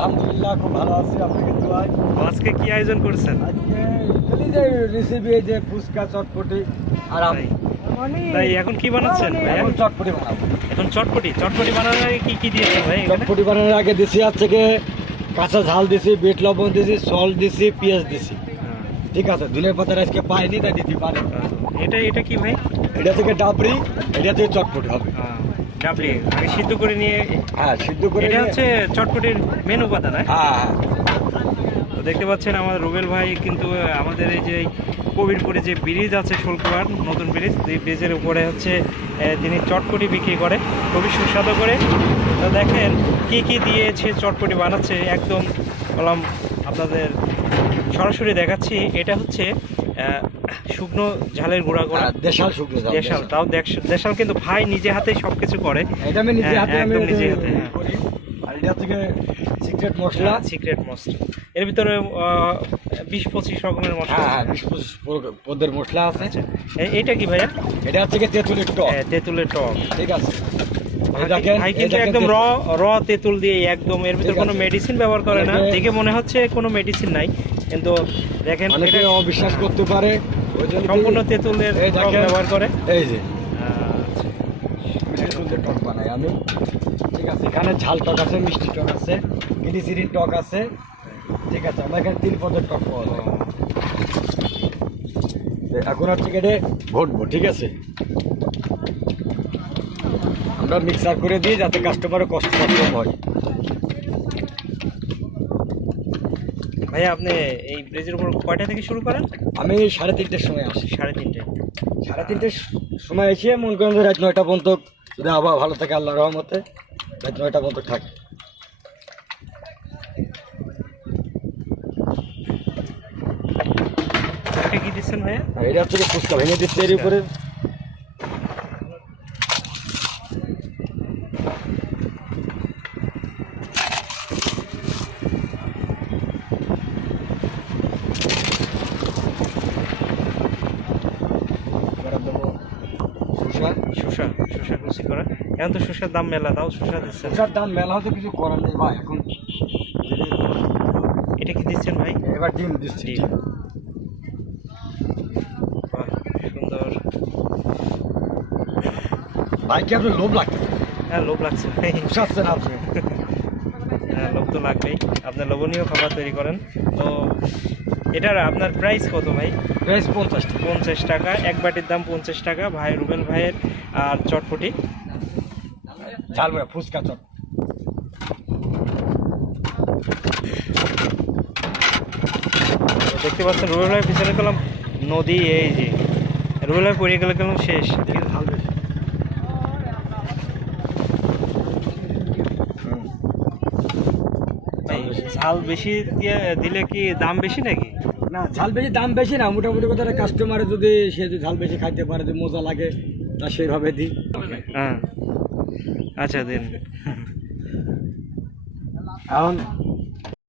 আলহামদুলিল্লাহ খুব ভালো আছি, আপনাকে দোয়াই। আজকে কি আয়োজন করছেন? আজকে চলি যে রেসিপি যে ফুচকা চটপটি আর তাই? তাই এখন কি বানাচ্ছেন ভাই? এখন চটপটি বানাবো। এখন চটপটি বানানোর আগে কি কি দিয়েছেন ভাই এখানে? চটপটি বানানোর আগে দিছি থেকে কাঁচা ঝাল দিছি, বিট লবণ দিছি, সল্ট দিছি, পেঁয়াজ দিছি। হ্যাঁ। ঠিক আছে, ধনের পাতার আজকে পাইনি তাই দিতে পারে। এটা কি ভাই? এটা থেকে ডাবরি, এটা থেকে চটপটি হবে। ডাবলি আগে সিদ্ধ করে নিয়ে, হ্যাঁ, সিদ্ধ করে এটা নিয়ে- হচ্ছে চটপটির মেন উপাদান। হ্যাঁ হ্যাঁ। তো দেখতে পাচ্ছেন আমাদের রুবেল ভাই কিন্তু আমাদের এই যে কবিরপুরে যে ব্রিজ আছে শুল্কবার নতুন ব্রিজ, এই ব্রিজের উপরে হচ্ছে তিনি চটপটি বিক্রি করে, খুবই সুস্বাদু করে। তো দেখেন কি কি দিয়েছে চটপটি বানাচ্ছে, একদম বললাম আপনাদের সরাসরি দেখাচ্ছি। এটা হচ্ছে শুকনো ঝালের গুঁড়া করা, দেশাল শুকনো ঝাল, দেশাল। তাও দেশাল কিন্তু ভাই নিজে হাতে সবকিছু করে। এটা আমি নিজে হাতে আমি একদম নিজে হাতে, হ্যাঁ। করি। আর এটা থেকে সিক্রেট মশলা। সিক্রেট মশলা, এর ভিতরে 20-25 রকমের মশলা হ্যাঁ হ্যাঁ, আছে। 20-25 পদের মশলা আছে। আচ্ছা, এটা কি ভাইয়া? এটা হচ্ছে কি তেঁতুলের টক। তেঁতুলের টক। ঠিক আছে, এই ভাই দেখেন, ভাই এই কিন্তু দেখেন একদম তেঁতুল। র তেঁতুল দিয়ে একদম, এর ভিতরে ঠিক কোনো আছে। মেডিসিন ব্যবহার করে না, অনেকে- দেখে মনে হচ্ছে কোনো মেডিসিন নাই, কিন্তু দেখেন অনেকে এটা অবিশ্বাস করতে পারে, ওই জন্য সম্পূর্ণ তেঁতুলের এই টক দেখেন, ব্যবহার করে। এই যে আচ্ছা, তেঁতুলের টক বানাই আমি। ঠিক আছে, এখানে ঝাল টক আছে, মিষ্টি টক আছে, গ্লিসিরিন টক আছে। ঠিক আছে, আমার এখানে 3 পদের টক পাওয়া যায়। এখন হচ্ছে কেটে ঘটবো। ঠিক আছে, আমরা মিক্সার করে দিই যাতে কাস্টমারের কষ্ট কম হয়। ভাইয়া আপনি এই ব্রিজের উপর কয়টা থেকে শুরু করেন? আমি 3:30টার সময় আসি। 3:30। 3:30টার সময় এসে মন করেন যে রাত 9টা পর্যন্ত, যদি আবহাওয়া ভালো থাকে আল্লাহ রহমতে, রাত 9টা পর্যন্ত থাকে। এটা কি দিচ্ছেন ভাইয়া? আর এটা হচ্ছে ফুচকা ভেঙে দিচ্ছে এর উপরে। এবারে দেবো শসা। শসা কুচি করা। এখন তো শসার দাম মেলা, তাও শসা দিচ্ছেন। শসার দাম মেলা হতে কিছু করার নেই ভাই এখন। এটা কি দিচ্ছেন ভাই? এবার ডিম দিচ্ছি। ডিম। বাহ, সুন্দর। ভাই কি আপনার লোভ লাগছে? হ্যাঁ, লোভ লাগছে ভাই। বুঝাচ্ছেন আপনি? হ্যাঁ, লোভ তো লাগবেই, আপনার লোভনীয় খাবার তৈরি করেন। তো এটার আপনার প্রাইস কত ভাই? বেশ 50 টাকা। 50 টাকা, এক বাটির দাম 50 টাকা ভাই রুবেল ভাইয়ের। আর চটপটি ঝাল মেরা ফুচকা চট। দেখতে পাচ্ছেন রুবেল ভাইয়ের পিছনে গেলাম নদী, এই যে রুবেল ভাই পড়ে গেলে গেলাম শেষ। এদিকে ঝাল বেশি। ভাই ঝাল বেশি দিলে কি দাম বেশি নাকি? না, ঝাল বেশি দাম বেশি না, মোটামুটি কথা কাস্টমারে যদি সে যদি ঝাল বেশি খাইতে পারে, যদি মজা লাগে তা সেইভাবে দিই। হ্যাঁ, আচ্ছা দিন। এখন